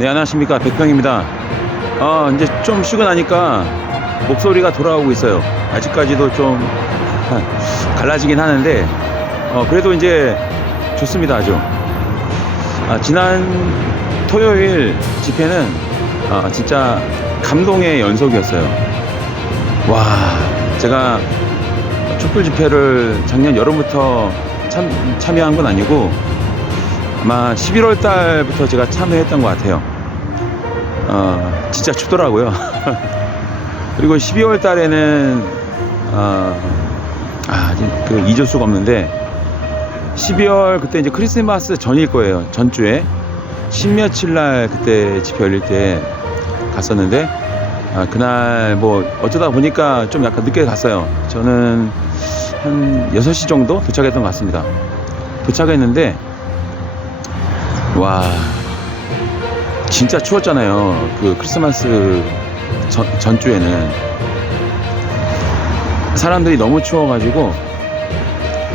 네, 안녕하십니까. 백평입니다. 어, 이제 좀 쉬고 나니까 목소리가 돌아오고 있어요. 아직까지도 좀 갈라지긴 하는데, 어, 그래도 이제 좋습니다. 아주. 아, 지난 토요일 집회는 아, 진짜 감동의 연속이었어요. 와, 제가 촛불 집회를 작년 여름부터 참, 참여한 건 아니고 아마 11월 달부터 제가 참여했던 것 같아요. 어, 진짜 춥더라고요. 그리고 12월 달에는 어, 아, 그 잊을 수가 없는데 12월 그때 이제 크리스마스 전일 거예요. 전주에 십며칠 날 그때 집회 열릴 때 갔었는데 아, 그날 뭐 어쩌다 보니까 좀 약간 늦게 갔어요. 저는 한 6시 정도 도착했던 것 같습니다. 도착했는데 와 진짜 추웠잖아요. 그 크리스마스 전, 전주에는 사람들이 너무 추워가지고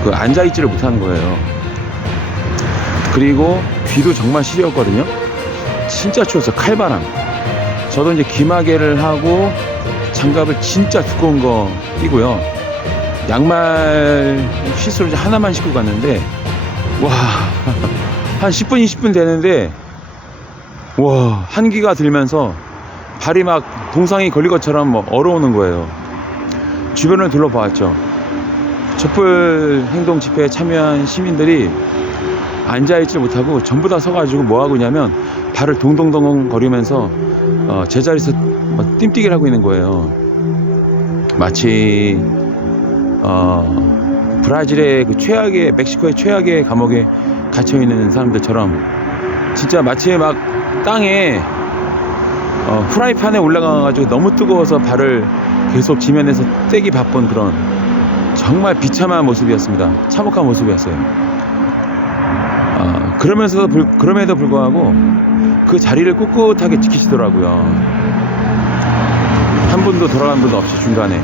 그 앉아 있지를 못하는 거예요. 그리고 귀도 정말 시렸거든요. 진짜 추웠어 칼바람. 저도 이제 귀마개를 하고 장갑을 진짜 두꺼운 거 끼고요. 양말 시스루 하나만 신고 갔는데 와 한 10분 20분 되는데 와 한기가 들면서 발이 막 동상이 걸린 것처럼 뭐 얼어오는 거예요. 주변을 둘러보았죠. 촛불 행동 집회에 참여한 시민들이 앉아있지 못하고 전부 다 서가지고 뭐 하고 있냐면 발을 동동동 거리면서 어, 제자리에서 막 띵뛰기를 하고 있는 거예요. 마치 어, 브라질의 그 최악의 멕시코의 최악의 감옥에 갇혀 있는 사람들처럼 진짜 마치 막 땅에 어, 프라이팬에 올라가가지고 너무 뜨거워서 발을 계속 지면에서 떼기 바쁜 그런 정말 비참한 모습이었습니다. 참혹한 모습이었어요. 어, 그러면서도 불, 그럼에도 불구하고 그 자리를 꿋꿋하게 지키시더라고요. 한 분도 돌아간 분도 없이 중간에.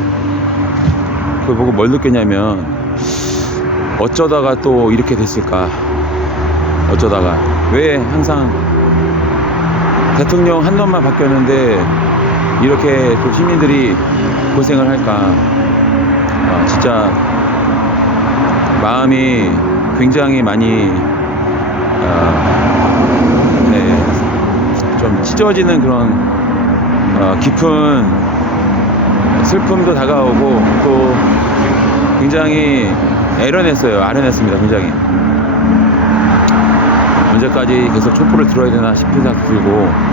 그걸 보고 뭘 느꼈냐면 어쩌다가 또 이렇게 됐을까? 어쩌다가 왜 항상 대통령 한 놈만 바뀌었는데 이렇게 또 시민들이 고생을 할까? 아, 진짜 마음이 굉장히 많이 어, 네, 좀 찢어지는 그런 어, 깊은 슬픔도 다가오고 또 굉장히 애련했어요. 아련했습니다. 굉장히. 언제까지 계속 촛불을 들어야 되나 싶은 생각도 들고.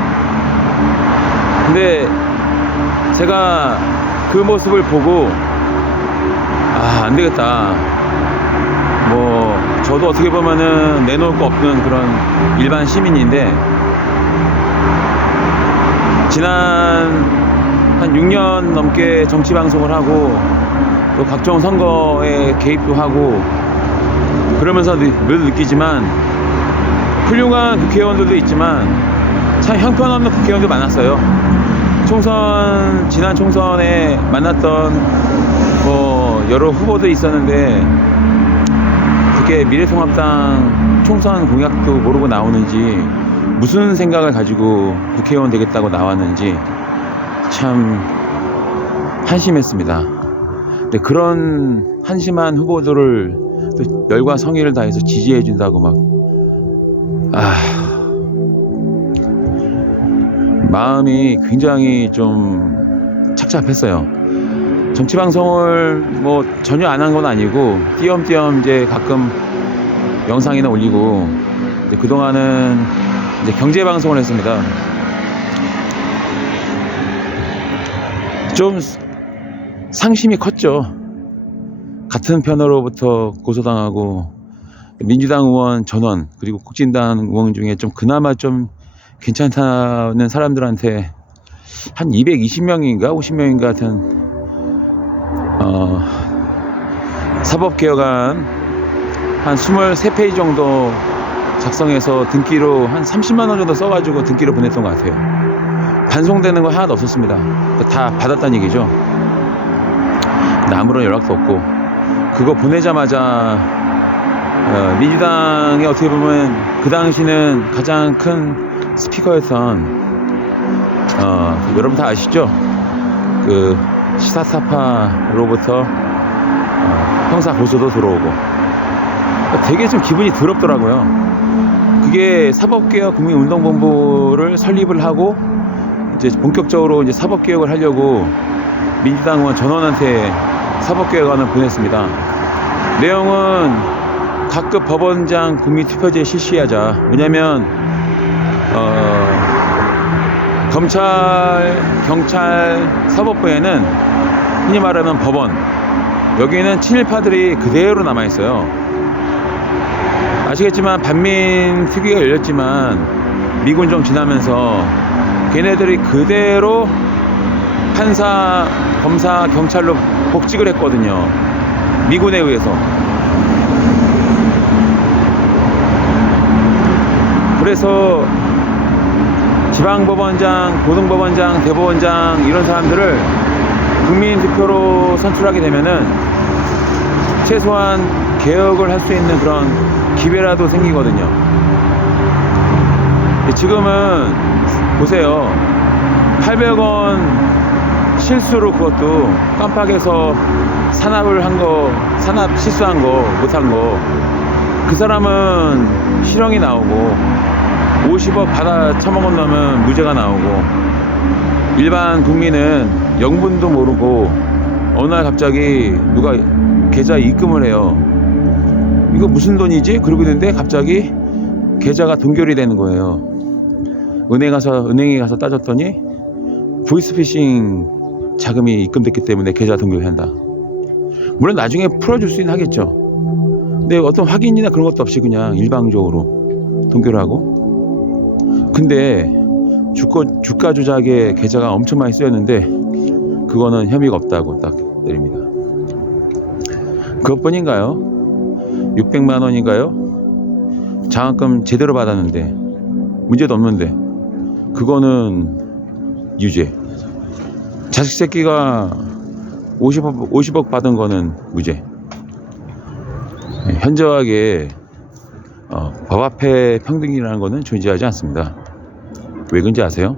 근데 제가 그 모습을 보고 아, 안 되겠다. 뭐, 저도 어떻게 보면은 내놓을 거 없는 그런 일반 시민인데, 지난 한 6년 넘게 정치 방송을 하고, 또 각종 선거에 개입도 하고, 그러면서 늘 느끼지만, 훌륭한 국회의원들도 있지만, 참 형편없는 국회의원도 많았어요. 총선, 지난 총선에 만났던 뭐 여러 후보들이 있었는데 그게 미래통합당 총선 공약도 모르고 나오는지 무슨 생각을 가지고 국회의원 되겠다고 나왔는지 참 한심했습니다. 근데 그런 한심한 후보들을 또 열과 성의를 다해서 지지해 준다고 막 아. 마음이 굉장히 좀 착잡했어요. 정치 방송을 뭐 전혀 안 한 건 아니고 띄엄띄엄 이제 가끔 영상이나 올리고 이제 그동안은 이제 경제 방송을 했습니다. 좀 상심이 컸죠. 같은 편으로부터 고소당하고 민주당 의원 전원 그리고 국진당 의원 중에 좀 그나마 좀 괜찮다는 사람들한테 한 220명인가 50명인가 같은 어, 사법개혁안 한 23페이지 정도 작성해서 등기로 한 30만 원 정도 써가지고 등기로 보냈던 것 같아요. 반송되는 거 하나도 없었습니다. 다 받았다는 얘기죠. 아무런 연락도 없고 그거 보내자마자 어, 민주당이 어떻게 보면 그 당시는 가장 큰 스피커였던 어, 여러분 다 아시죠? 그 시사사파로부터 어, 형사 고소도 들어오고 되게 좀 기분이 더럽더라고요. 그게 사법개혁 국민운동본부를 설립을 하고 이제 본격적으로 이제 사법개혁을 하려고 민주당 의원 전원한테 사법개혁안을 보냈습니다. 내용은 각급 법원장 국민투표제 실시하자. 왜냐면 어, 검찰, 경찰, 사법부에는 흔히 말하면 법원 여기는 친일파들이 그대로 남아 있어요. 아시겠지만 반민 특위가 열렸지만 미군정 지나면서 걔네들이 그대로 판사, 검사, 경찰로 복직을 했거든요. 미군에 의해서. 그래서 지방법원장, 고등법원장, 대법원장 이런 사람들을 국민 투표로 선출하게 되면은 최소한 개혁을 할 수 있는 그런 기회라도 생기거든요. 지금은 보세요. 800원 실수로 그것도 깜빡해서 산납을 한 거, 산납 실수한 거, 못한 거. 그 사람은 실형이 나오고 50억 받아 놈은 무죄가 나오고 일반 국민은 영분도 모르고 어느 날 갑자기 누가 계좌에 입금을 해요. 이거 무슨 돈이지? 그러고 있는데 갑자기 계좌가 동결이 되는 거예요. 은행 가서 은행에 가서 따졌더니 보이스피싱 자금이 입금됐기 때문에 계좌 동결한다. 물론 나중에 풀어줄 수는 하겠죠. 근데 어떤 확인이나 그런 것도 없이 그냥 일방적으로 동결하고. 근데 주가 주가 조작에 계좌가 엄청 많이 쓰였는데 그거는 혐의가 없다고 딱 내립니다. 그것뿐인가요? 600만 원인가요? 장학금 제대로 받았는데 문제도 없는데 그거는 유죄. 자식 새끼가 50억, 50억 받은 거는 무죄. 네, 현저하게 어, 법 앞에 평등이라는 거는 존재하지 않습니다. 왜 그런지 아세요?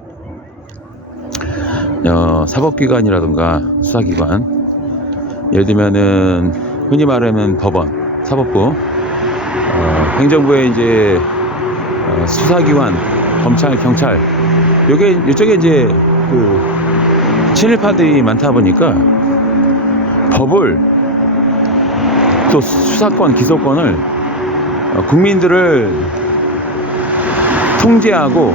어, 사법기관이라든가 수사기관 예를 들면은 흔히 말하면 법원, 사법부, 어, 행정부의 이제 어, 수사기관, 검찰, 경찰 요게 이쪽에 이제 그 친일파들이 많다 보니까 법을 또 수사권, 기소권을 어, 국민들을 통제하고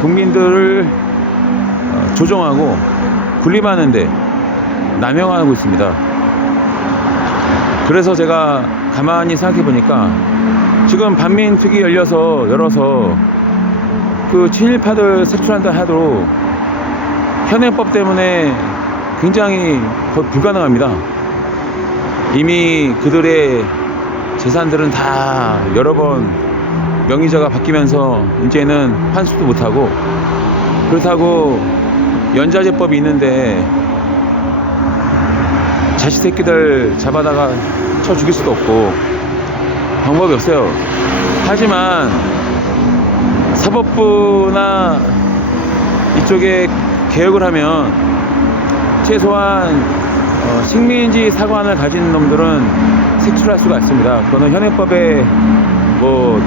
국민들을 어, 조정하고 군림하는데 남용하고 있습니다. 그래서 제가 가만히 생각해 보니까 지금 반민특위 열려서 열어서 그 친일파들 색출한다 해도 현행법 때문에 굉장히 불가능합니다. 이미 그들의 재산들은 다 여러 번 명의자가 바뀌면서 이제는 환수도 못하고 그렇다고 연자제법이 있는데 자식 새끼들 잡아다가 쳐 죽일 수도 없고 방법이 없어요. 하지만 사법부나 이쪽에 개혁을 하면 최소한 어, 식민지 사관을 가진 놈들은 색출할 수가 있습니다. 그거는 현행법에 뭐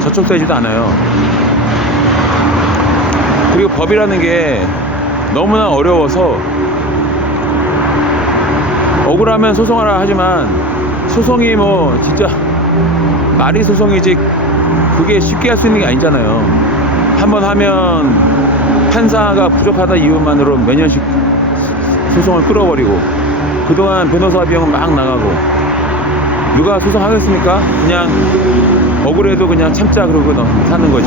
저촉되지도 않아요. 그리고 법이라는 게 너무나 어려워서 억울하면 소송하라 하지만 소송이 뭐 진짜 말이 소송이지 그게 쉽게 할 수 있는 게 아니잖아요. 한번 하면 판사가 부족하다 이유만으로 몇 년씩 소송을 끌어버리고 그동안 변호사 비용은 막 나가고 누가 소송하겠습니까? 그냥 억울해도 그냥 참자 그러고 너- 사는 거지.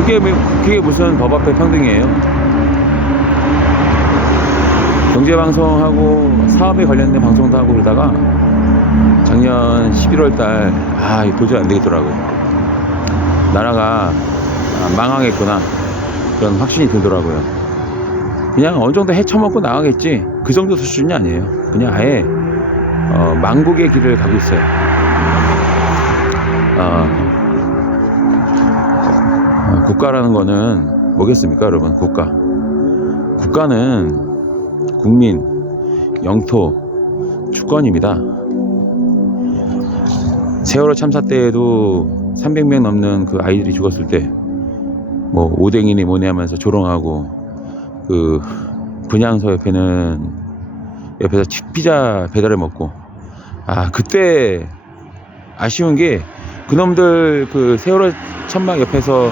그게 뭐- 그게 무슨 법 앞에 평등이에요? 경제 방송하고 사업에 관련된 방송도 하고 그러다가 작년 11월 달, 아, 도저히 안 되겠더라고요. 나라가 아, 망하겠구나. 그런 확신이 들더라고요. 그냥 어느 정도 헤쳐먹고 나가겠지. 그 정도 수준이 아니에요. 그냥 아예, 어, 망국의 길을 가고 있어요. 어, 어, 국가라는 거는 뭐겠습니까, 여러분? 국가. 국가는 국민, 영토, 주권입니다. 세월호 참사 때에도 300명 넘는 그 아이들이 죽었을 때, 뭐, 오뎅이니 뭐니 하면서 조롱하고, 그, 분향소 옆에는, 옆에서 치- 피자 배달해 먹고, 아, 그때 아쉬운 게, 그놈들 그 세월호 천막 옆에서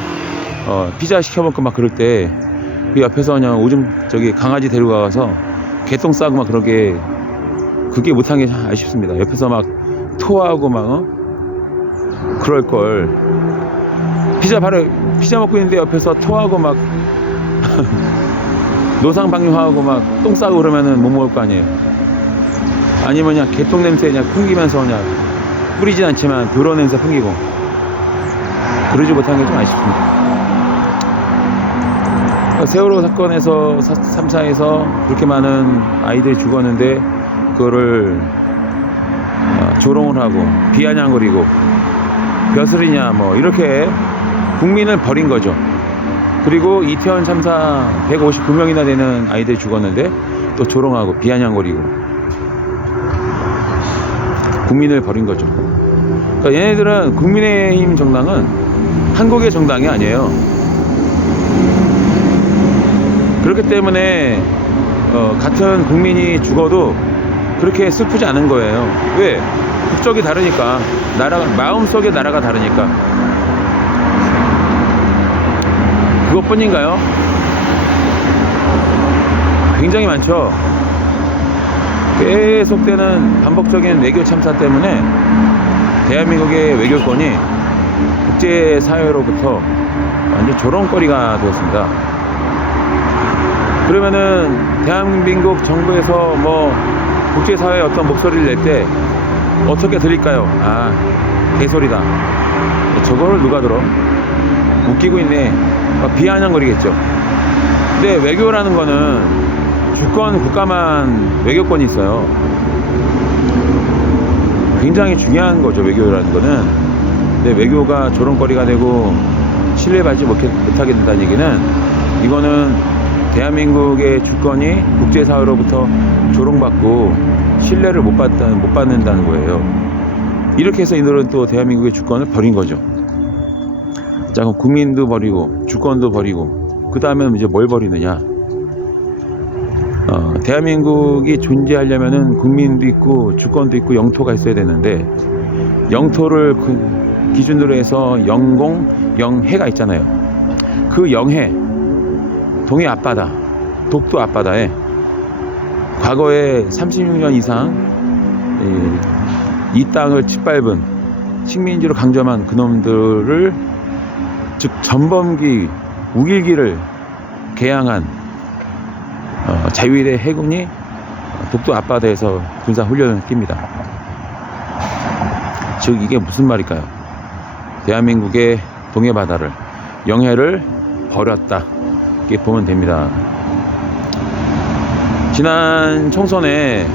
어, 피자 시켜 먹고 막 그럴 때 그 옆에서 그냥 오줌 저기 강아지 데려가서 개똥 싸고 막 그러게 그게 못한 게 아쉽습니다. 옆에서 막 토하고 막 어? 그럴 걸 피자 바로 피자 먹고 있는데 옆에서 토하고 막 노상방뇨하고 막 똥 싸고 그러면은 못 먹을 거 아니에요. 아니면 그냥 개똥 냄새 그냥 풍기면서 그냥 뿌리진 않지만 더러운 냄새 풍기고 그러지 못한 게 좀 아쉽습니다. 세월호 사건에서 3, 4에서 그렇게 많은 아이들이 죽었는데 그거를 어, 조롱을 하고 비아냥거리고 벼슬이냐 뭐 이렇게 국민을 버린 거죠. 그리고 이태원 참사 159명이나 되는 아이들이 죽었는데 또 조롱하고 비아냥거리고 국민을 버린 거죠. 그러니까 얘네들은 국민의힘 정당은 한국의 정당이 아니에요. 그렇기 때문에 어, 같은 국민이 죽어도 그렇게 슬프지 않은 거예요. 왜? 국적이 다르니까 나라가 마음속의 나라가 다르니까 그것뿐인가요? 굉장히 많죠. 계속되는 반복적인 외교 참사 때문에 대한민국의 외교권이 국제사회로부터 완전 조롱거리가 되었습니다. 그러면은 대한민국 정부에서 뭐 국제사회에 어떤 목소리를 낼 때 어떻게 들릴까요? 아, 개소리다. 저거를 누가 들어? 웃기고 있네. 막 비아냥거리겠죠. 근데 외교라는 거는 주권 국가만 외교권이 있어요. 굉장히 중요한 거죠, 외교라는 거는. 근데 외교가 조롱거리가 되고 신뢰받지 못하게 된다는 얘기는 이거는 대한민국의 주권이 국제사회로부터 조롱받고 신뢰를 못, 받다, 못 받는다는 거예요. 이렇게 해서 이들은 또 대한민국의 주권을 버린 거죠. 자, 그럼 국민도 버리고 주권도 버리고 그 다음에 이제 뭘 버리느냐? 어, 대한민국이 존재하려면은 국민도 있고 주권도 있고 영토가 있어야 되는데 영토를 그 기준으로 해서 영공, 영해가 있잖아요. 그 영해, 동해 앞바다, 독도 앞바다에 과거에 36년 이상 이, 이 땅을 짓밟은 식민지로 강점한 그놈들을 즉 전범기 우길기를 개항한 어, 자유일의 해군이 독도 앞바다에서 군사 훈련을 띱니다. 즉 이게 무슨 말일까요? 대한민국의 동해 바다를 영해를 버렸다. 이렇게 보면 됩니다. 지난 총선에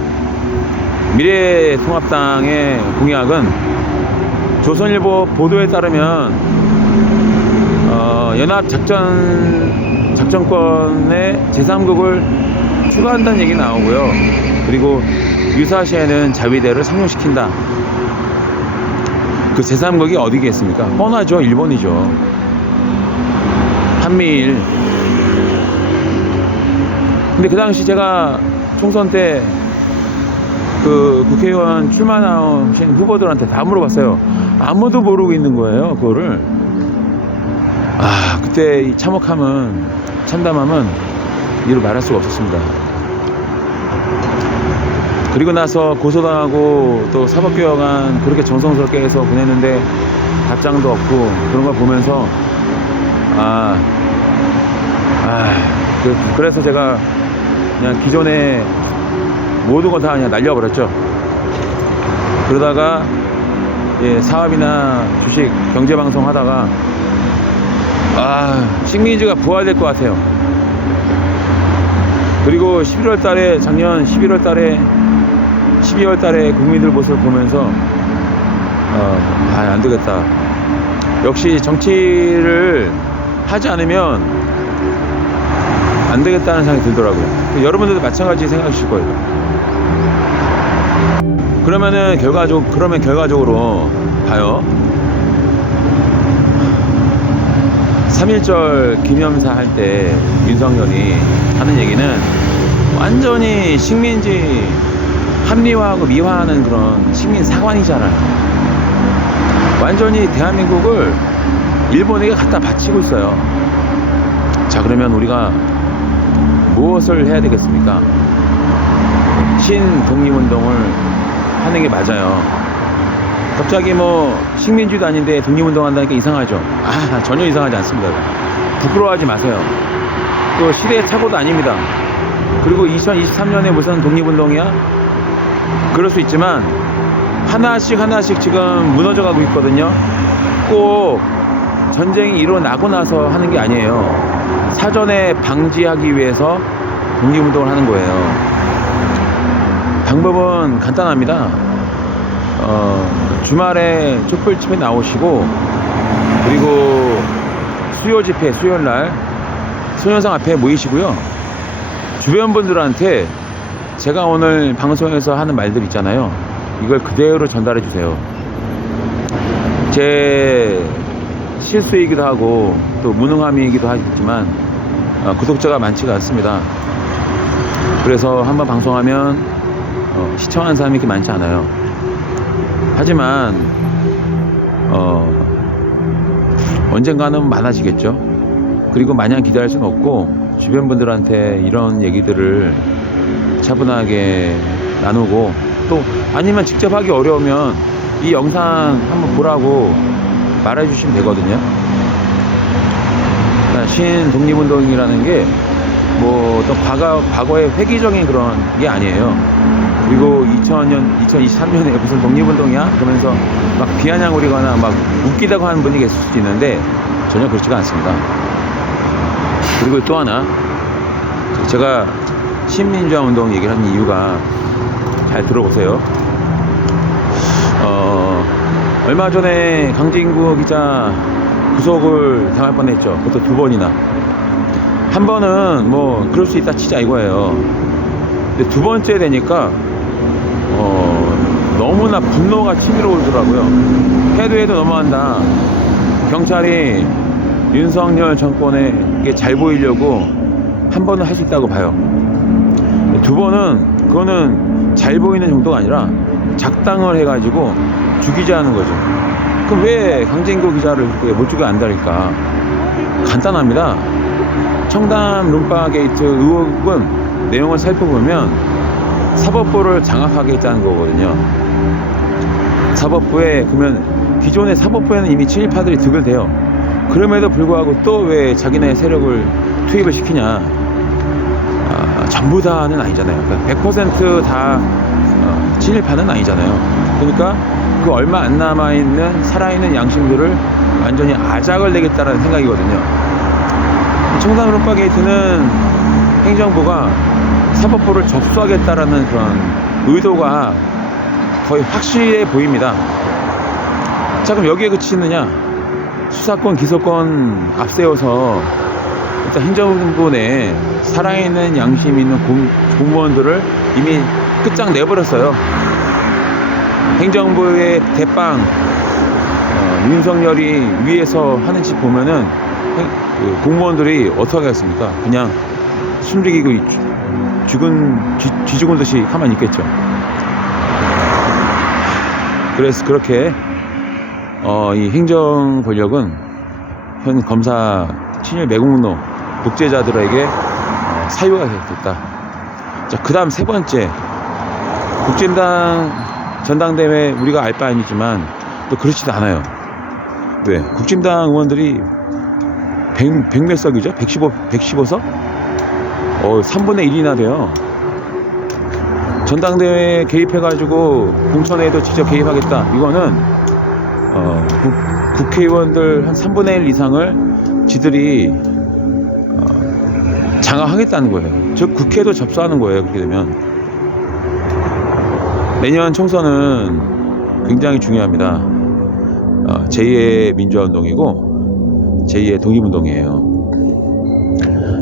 미래통합당의 공약은 조선일보 보도에 따르면 어, 연합 작전 작전권의 제3국을 추가한다는 얘기 나오고요. 그리고 유사시에는 자위대를 상용시킨다. 그 제3국이 어디겠습니까? 뻔하죠. 일본이죠. 한미일. 근데 그 당시 제가 총선 때 그 국회의원 출마 나오신 후보들한테 다 물어봤어요. 아무도 모르고 있는 거예요. 그거를. 아, 그때 이 참혹함은, 참담함은 이루 말할 수가 없었습니다. 그리고 나서 고소당하고 또 사법개혁안 그렇게 정성스럽게 해서 보냈는데 답장도 없고 그런 걸 보면서 아, 아, 그, 그래서 제가 그냥 기존에 모든 거다 그냥 날려버렸죠. 그러다가 예, 사업이나 주식, 경제 방송 하다가 아, 식민지가 부활될 것 같아요. 그리고 11월 달에, 작년 11월 달에, 12월 달에 국민들 모습을 보면서, 어, 아, 안 되겠다. 역시 정치를 하지 않으면 안 되겠다는 생각이 들더라고요. 여러분들도 마찬가지 생각하실 거예요. 그러면은 결과적 그러면 결과적으로 봐요. 3.1절 기념사 할 때 윤석열이 하는 얘기는 완전히 식민지 합리화하고 미화하는 그런 식민 사관이잖아요. 완전히 대한민국을 일본에게 갖다 바치고 있어요. 자, 그러면 우리가 무엇을 해야 되겠습니까? 신독립운동을 하는 게 맞아요. 갑자기 뭐 식민지도 아닌데 독립운동 한다니까 이상하죠. 아, 전혀 이상하지 않습니다. 부끄러워하지 마세요. 또 시대의 착오도 아닙니다. 그리고 2023년에 무슨 독립운동이야? 그럴 수 있지만 하나씩 하나씩 지금 무너져 가고 있거든요. 꼭 전쟁이 일어나고 나서 하는 게 아니에요. 사전에 방지하기 위해서 독립운동을 하는 거예요. 방법은 간단합니다. 어, 주말에 촛불 집회 나오시고 그리고 수요 집회 수요일 날 소녀상 앞에 모이시고요. 주변 분들한테 제가 오늘 방송에서 하는 말들 있잖아요. 이걸 그대로 전달해 주세요. 제 실수이기도 하고 또 무능함이기도 하지만 어, 구독자가 많지가 않습니다. 그래서 한번 방송하면 어, 시청하는 사람이 그렇게 많지 않아요. 하지만 어, 언젠가는 많아지겠죠. 그리고 마냥 기대할 수는 없고 주변 분들한테 이런 얘기들을 차분하게 나누고 또 아니면 직접 하기 어려우면 이 영상 한번 보라고 말해 주시면 되거든요. 그러니까 신독립운동이라는 게 뭐 어떤 과거, 과거의 획기적인 그런 게 아니에요. 그리고 2000년, 2023년에 무슨 독립운동이야? 그러면서 막 비아냥거리거나 막 웃기다고 하는 분이 계실 수도 있는데 전혀 그렇지가 않습니다. 그리고 또 하나, 제가 신민주화 운동 얘기를 하는 이유가 잘 들어보세요. 어, 얼마 전에 강진구 기자 구속을 당할 뻔했죠. 그것도 두 번이나. 한 번은 뭐 그럴 수 있다 치자 이거예요. 근데 두 번째 되니까 어, 너무나 분노가 치밀어 오르더라고요. 해도 해도 너무한다. 경찰이 윤석열 정권에 잘 보이려고 한 번은 할 수 있다고 봐요. 두 번은 그거는 잘 보이는 정도가 아니라 작당을 해가지고 죽이자 하는 거죠. 그럼 왜 강진구 기자를 그못 죽여 안달릴까? 간단합니다. 청담 룸바 게이트 의혹은 내용을 살펴보면 사법부를 장악하게 했다는 거거든요. 사법부에 그러면 기존의 사법부에는 이미 친일파들이 득을 대요. 그럼에도 불구하고 또 왜 자기네 세력을 투입을 시키냐? 아, 전부 다는 아니잖아요. 그러니까 100%다 어, 친일파는 아니잖아요. 그러니까 그 얼마 안 남아 있는 살아있는 양심들을 완전히 아작을 내겠다라는 생각이거든요. 청담 룸바게이트는 행정부가 사법부를 접수하겠다라는 그런 의도가 거의 확실해 보입니다. 자, 그럼 여기에 그치느냐? 수사권, 기소권 앞세워서 일단 행정부 내 살아있는 양심 있는 공, 공무원들을 이미 끝장 내버렸어요. 행정부의 대빵 어, 윤석열이 위에서 하는 짓 보면은 행- 그 공무원들이 어떻게 하겠습니까? 그냥 숨죽이고 죽- 죽은 쥐, 쥐 죽은 듯이 가만히 있겠죠. 그래서 그렇게 어, 이 행정 권력은 현 검사 친일 매국노 독재자들에게 어, 사유가 됐다. 자, 그 다음 세 번째. 국진당 전당대회 우리가 알 바 아니지만 또 그렇지도 않아요. 왜? 국진당 의원들이 100, 100 몇 석이죠? 115, 115석? 어, 3분의 1이나 돼요. 전당대회에 개입해가지고 공천에도 직접 개입하겠다. 이거는 어, 국, 국회의원들 한 3분의 1 이상을 지들이 어, 장악하겠다는 거예요. 즉 국회도 접수하는 거예요. 그렇게 되면 내년 총선은 굉장히 중요합니다. 어, 제2의 민주화운동이고 제2의 독립운동이에요.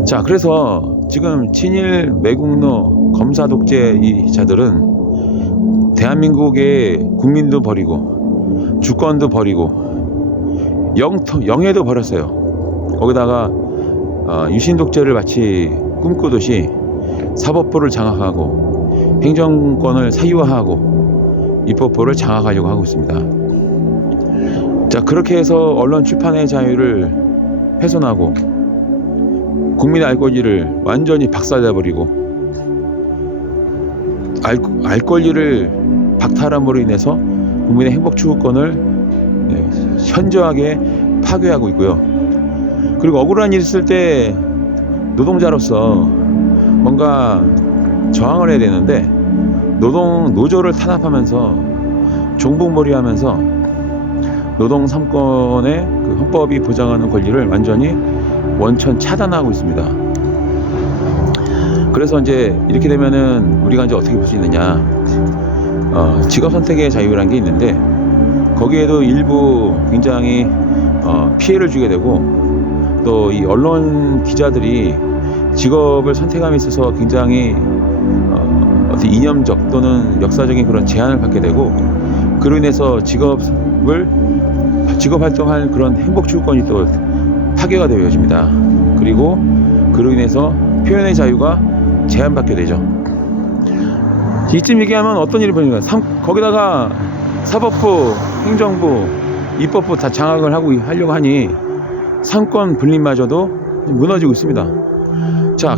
자, 그래서 지금 친일 매국노 검사 독재 이 자들은 대한민국의 국민도 버리고 주권도 버리고 영토, 영해도 버렸어요. 거기다가 어, 유신 독재를 마치 꿈꾸듯이 사법부를 장악하고 행정권을 사유화하고 입법부를 장악하려고 하고 있습니다. 자 그렇게 해서 언론 출판의 자유를 훼손하고 국민의 알 권리를 완전히 박살내버리고 알, 알 권리를 박탈함으로 인해서 국민의 행복 추구권을 네, 현저하게 파괴하고 있고요. 그리고 억울한 일 있을 때 노동자로서 뭔가 저항을 해야 되는데 노동 노조를 탄압하면서 종북몰이하면서 노동 3권의 그 헌법이 보장하는 권리를 완전히 원천 차단하고 있습니다. 그래서 이제 이렇게 되면은 우리가 이제 어떻게 볼 수 있느냐? 어, 직업 선택의 자유라는 게 있는데 거기에도 일부 굉장히 어, 피해를 주게 되고 또 이 언론 기자들이 직업을 선택함에 있어서 굉장히 어, 어떤 이념적 또는 역사적인 그런 제한을 받게 되고 그로 인해서 직업을 직업 활동할 그런 행복 추구권이 또 파괴가 되어집니다. 그리고 그로 인해서 표현의 자유가 제한받게 되죠. 이쯤 얘기하면 어떤 일이? 삼- 거기다가 사법부, 행정부, 입법부 다 장악을 하고 하려고 하니 상권 분립마저도 무너지고 있습니다. 자,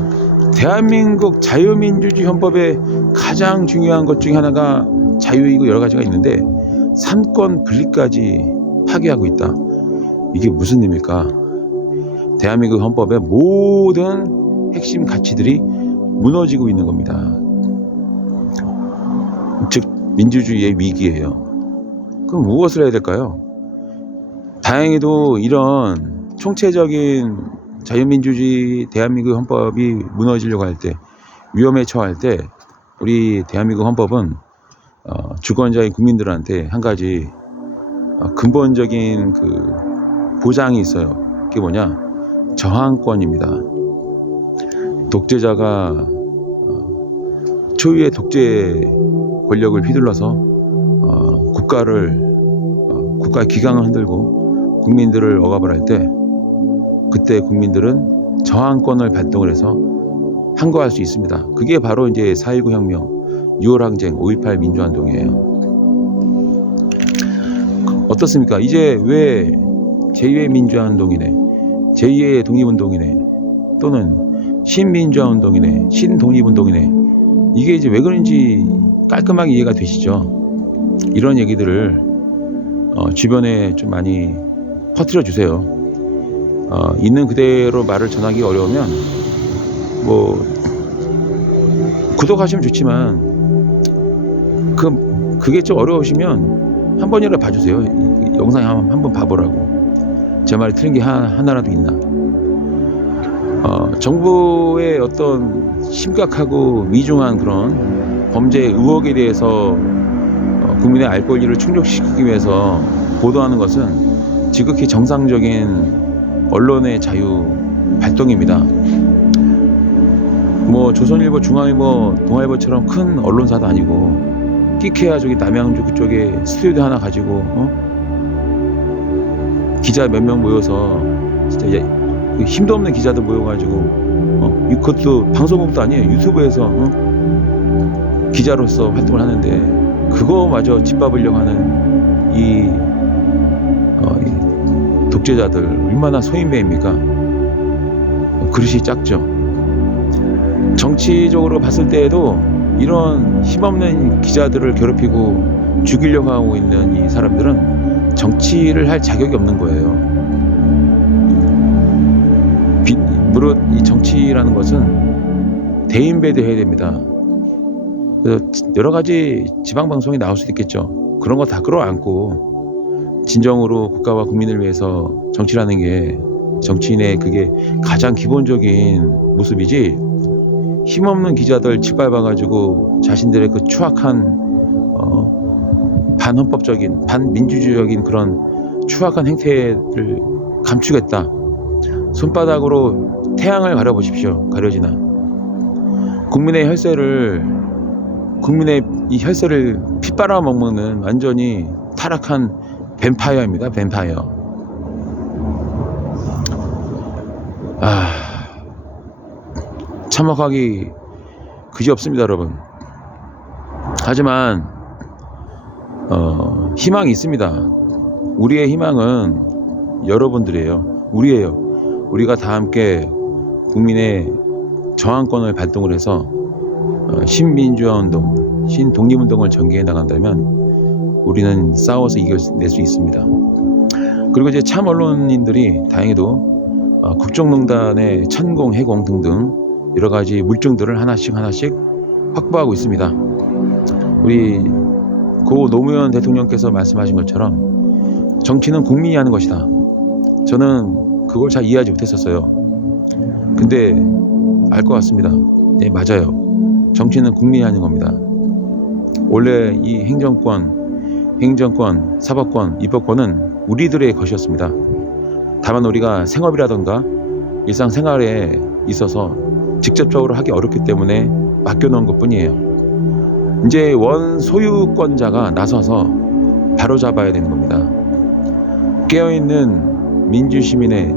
대한민국 자유민주주의 헌법의 가장 중요한 것 중에 하나가 자유이고 여러 가지가 있는데 삼권 분립까지 파괴하고 있다. 이게 무슨 의미일까? 대한민국 헌법의 모든 핵심 가치들이 무너지고 있는 겁니다. 즉 민주주의의 위기예요. 그럼 무엇을 해야 될까요? 다행히도 이런 총체적인 자유민주주의 대한민국 헌법이 무너지려고 할 때 위험에 처할 때 우리 대한민국 헌법은 어, 주권자인 국민들한테 한 가지 어, 근본적인 그 보장이 있어요. 그게 뭐냐? 저항권입니다. 독재자가 어, 초유의 독재 권력을 휘둘러서 어, 국가를 어, 국가의 기강을 흔들고 국민들을 억압을 할 때 그때 국민들은 저항권을 발동을 해서 항거할 수 있습니다. 그게 바로 이제 4.19 혁명, 6월 항쟁, 5.18 민주화운동이에요. 어떻습니까? 이제 왜 제2의 민주화운동이네, 제2의 독립운동이네, 또는 신민주화운동이네, 신독립운동이네, 이게 이제 왜 그런지 깔끔하게 이해가 되시죠? 이런 얘기들을 어, 주변에 좀 많이 퍼뜨려 주세요. 어, 있는 그대로 말을 전하기 어려우면 뭐 구독하시면 좋지만 그 그게 좀 어려우시면 한 번이라도 봐주세요. 영상 한번 한번 봐보라고. 제 말이 틀린 게 하, 하나라도 있나? 어, 정부의 어떤 심각하고 위중한 그런 범죄 의혹에 대해서 어, 국민의 알 권리를 충족시키기 위해서 보도하는 것은 지극히 정상적인 언론의 자유 활동입니다. 뭐 조선일보, 중앙일보, 동아일보처럼 큰 언론사도 아니고 끼케야 저기 남양주 그쪽에 스튜디오 하나 가지고 어? 기자 몇 명 모여서 진짜 힘도 없는 기자들 모여가지고 어? 이- 그것도 방송국도 아니에요 유튜브에서 어? 기자로서 활동을 하는데 그거마저 짓밟으려고 하는 이, 어, 이 독재자들 얼마나 소인배입니까? 어, 그릇이 작죠. 정치적으로 봤을 때에도 이런 힘없는 기자들을 괴롭히고 죽이려고 하고 있는 이 사람들은 정치를 할 자격이 없는 거예요. 비- 무릇 이 정치라는 것은 대인배대해야 됩니다. 여러 가지 지방 방송이 나올 수도 있겠죠. 그런 거 다 끌어안고 진정으로 국가와 국민을 위해서 정치라는 게 정치인의 그게 가장 기본적인 모습이지 힘없는 기자들 짓밟아가지고 자신들의 그 추악한 어, 반헌법적인 반민주주의적인 그런 추악한 행태를 감추겠다 손바닥으로 태양을 가려보십시오. 가려지나. 국민의 혈세를 국민의 이 혈세를 핏바라 먹는 완전히 타락한 뱀파이어입니다. 뱀파이어. 아 참혹하기 그지 없습니다, 여러분. 하지만 어, 희망이 있습니다. 우리의 희망은 여러분들이에요. 우리예요. 우리가 다 함께 국민의 저항권을 발동을 해서 어, 신민주화 운동, 신독립운동을 전개해 나간다면 우리는 싸워서 이겨낼 수 있습니다. 그리고 이제 참 언론인들이 다행히도 어, 국정농단의 천공, 해공 등등 여러 가지 물증들을 하나씩 하나씩 확보하고 있습니다. 우리 고 노무현 대통령께서 말씀하신 것처럼 정치는 국민이 하는 것이다. 저는 그걸 잘 이해하지 못했었어요. 근데 알 것 같습니다. 네, 맞아요. 정치는 국민이 하는 겁니다. 원래 이 행정권, 행정권, 사법권, 입법권은 우리들의 것이었습니다. 다만 우리가 생업이라던가 일상생활에 있어서 직접적으로 하기 어렵기 때문에 맡겨놓은 것 뿐이에요. 이제 원 소유권자가 나서서 바로 잡아야 되는 겁니다. 깨어있는 민주시민의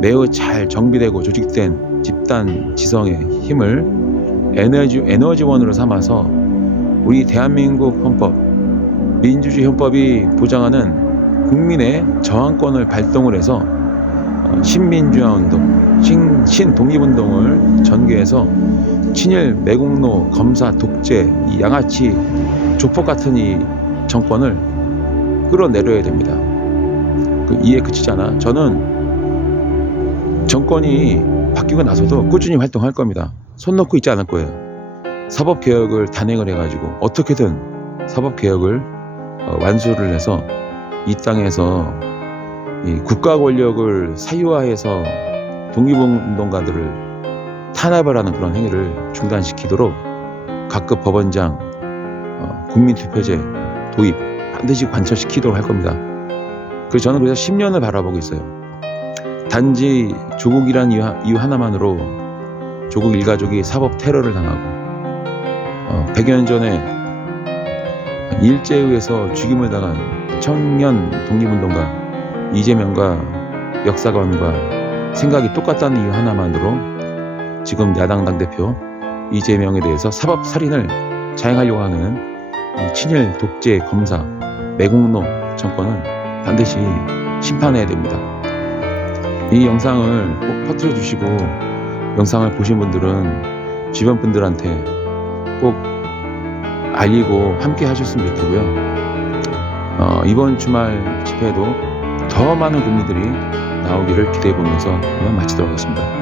매우 잘 정비되고 조직된 집단 지성의 힘을 에너지, 에너지원으로 삼아서 우리 대한민국 헌법, 민주주의 헌법이 보장하는 국민의 저항권을 발동을 해서 어, 신민주화 운동, 신, 신독립운동을 전개해서 친일 매국노 검사 독재 이 양아치 조폭 같은 이 정권을 끌어내려야 됩니다. 그 이에 그치지 않아. 저는 정권이 바뀌고 나서도 꾸준히 활동할 겁니다. 손 놓고 있지 않을 거예요. 사법 개혁을 단행을 해가지고 어떻게든 사법 개혁을 어, 완수를 해서 이 땅에서 이 국가 권력을 사유화해서 독립운동가들을 탄압을 하는 그런 행위를 중단시키도록 각급 법원장 어, 국민투표제 도입 반드시 관철시키도록 할 겁니다. 그래서 저는 그래서 10년을 바라보고 있어요. 단지 조국이란 이유, 하나만으로 조국 일가족이 사법 테러를 당하고 어, 100여 년 전에 일제의에서 죽임을 당한 청년 독립운동가 이재명과 역사관과 생각이 똑같다는 이유 하나만으로 지금 야당 당대표 이재명에 대해서 사법 살인을 자행하려고 하는 이 친일 독재 검사 매국노 정권은 반드시 심판해야 됩니다. 이 영상을 꼭 퍼뜨려 주시고 영상을 보신 분들은 주변 분들한테 꼭 알리고 함께 하셨으면 좋겠고요. 어, 이번 주말 집회에도 더 많은 국민들이 나오기를 기대해 보면서 이만 마치도록 하겠습니다.